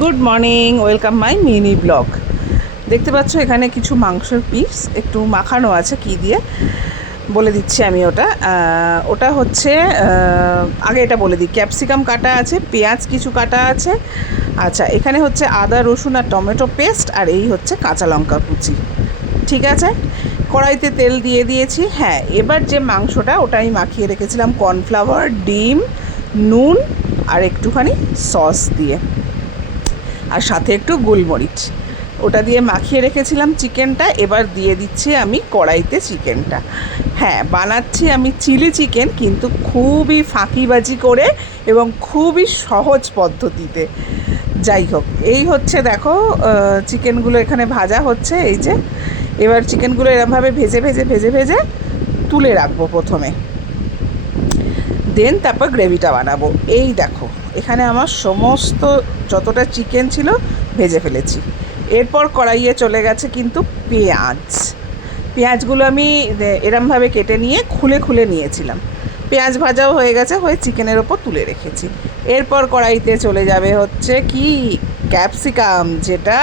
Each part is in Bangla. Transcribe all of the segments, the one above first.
Good morning, welcome my mini blog. দেখতে পাচ্ছ এখানে কিছু মাংসের পিস একটু মাখানো আছে কি দিয়ে বলে দিচ্ছি আমি। ওটা হচ্ছে আগে এটা বলে দিই, ক্যাপসিকাম কাটা আছে, পেঁয়াজ কিছু কাটা আছে। আচ্ছা, এখানে হচ্ছে আদা রসুন আর টমেটো পেস্ট, আর এই হচ্ছে কাঁচা লঙ্কা কুচি। ঠিক আছে, কড়াইতে তেল দিয়ে দিয়েছি। হ্যাঁ, এবার যে মাংসটা ওটা আমি মাখিয়ে রেখেছিলাম কর্নফ্লাওয়ার, ডিম, নুন আর একটুখানি সস দিয়ে, আর সাথে একটু গোলমরিচ, ওটা দিয়ে মাখিয়ে রেখেছিলাম চিকেনটা। এবার দিয়ে দিচ্ছি আমি কড়াইতে চিকেনটা। হ্যাঁ, বানাচ্ছি আমি চিলি চিকেন, কিন্তু খুবই ফাঁকিবাজি করে এবং খুবই সহজ পদ্ধতিতে। যাই হোক, এই হচ্ছে দেখো চিকেনগুলো এখানে ভাজা হচ্ছে। এই যে এবার চিকেনগুলো এরমভাবে ভেজে ভেজে ভেজে ভেজে তুলে রাখবো প্রথমে, দেন তারপর গ্রেভিটা বানাবো। এই দেখো, এখানে আমার সমস্ত যতটা চিকেন ছিল ভেজে ফেলেছি। এরপর কড়াইয়ে চলে গেছে কিন্তু পেঁয়াজগুলো আমি এরমভাবে কেটে নিয়ে খুলে খুলে নিয়েছিলাম। পেঁয়াজ ভাজাও হয়ে গেছে, হয়ে চিকেনের ওপর তুলে রেখেছি। এরপর কড়াইতে চলে যাবে হচ্ছে কি ক্যাপসিকাম, যেটা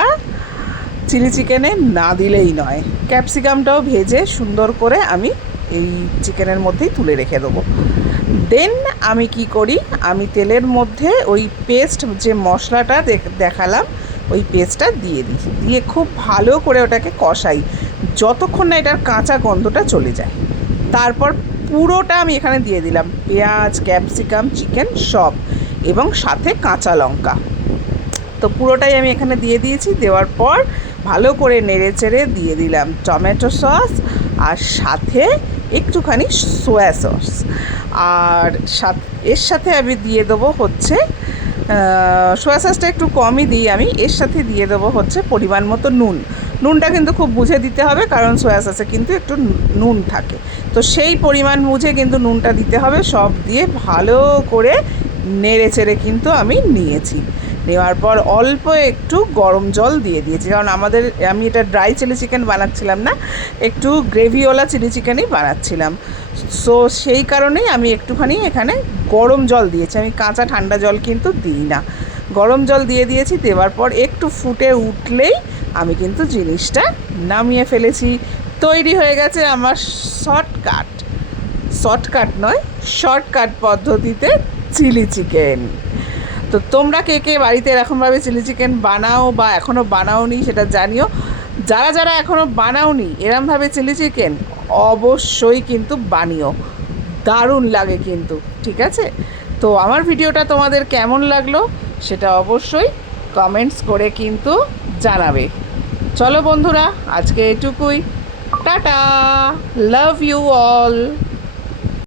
চিলি চিকেনে না দিলেই নয়। ক্যাপসিকামটাও ভেজে সুন্দর করে আমি এই চিকেনের মধ্যেই তুলে রেখে দেবো। দেন আমি কি করি, আমি তেলের মধ্যে ওই পেস্ট, যে মশলাটা দেখালাম, ওই পেস্টটা দিয়ে দিই, দিয়ে খুব ভালো করে ওটাকে কষাই যতক্ষণ না এটার কাঁচা গন্ধটা চলে যায়। তারপর পুরোটা আমি এখানে দিয়ে দিলাম, পেঁয়াজ, ক্যাপসিকাম, চিকেন সব, এবং সাথে কাঁচা লঙ্কা। তো পুরোটাই আমি এখানে দিয়ে দিয়েছি। দেওয়ার পর ভালো করে নেড়ে চেড়ে দিয়ে দিলাম টমেটো সস, আর সাথে একটুখানি সোয়া সস, আর এর সাথে আমি দিয়ে দেবো হচ্ছে সোয়া সসটা একটু কমই দিই আমি। এর সাথে দিয়ে দেবো হচ্ছে পরিমাণ মতো নুন। নুনটা কিন্তু খুব বুঝে দিতে হবে, কারণ সোয়া সসে কিন্তু একটু নুন থাকে, তো সেই পরিমাণ বুঝে কিন্তু নুনটা দিতে হবে। সব দিয়ে ভালো করে নেড়ে চেড়ে কিন্তু আমি নিয়েছি। নেওয়ার পর অল্প একটু গরম জল দিয়ে দিয়েছি, কারণ আমি এটা ড্রাই চিলি চিকেন বানাচ্ছিলাম না, একটু গ্রেভিওয়ালা চিলি চিকেনই বানাচ্ছিলাম। সো সেই কারণেই আমি একটুখানি এখানে গরম জল দিয়েছি, আমি কাঁচা ঠান্ডা জল কিন্তু দিই না। গরম জল দিয়ে দিয়েছি। দেওয়ার পর একটু ফুটে উঠলেই আমি কিন্তু জিনিসটা নামিয়ে ফেলেছি। তৈরি হয়ে গেছে আমার শর্টকাট পদ্ধতিতে চিলি চিকেন। তো তোমরা কে কে বাড়িতে এরকমভাবে চিলি চিকেন বানাও বা এখনও বানাওনি সেটা জানিও। যারা যারা এখনও বানাওনি এরমভাবে চিলি চিকেন, অবশ্যই কিন্তু বানিও, দারুণ লাগে কিন্তু। ঠিক আছে, তো আমার ভিডিওটা তোমাদের কেমন লাগলো সেটা অবশ্যই কমেন্টস করে কিন্তু জানাবে। চলো বন্ধুরা, আজকে এটুকুই। Tata, love you all.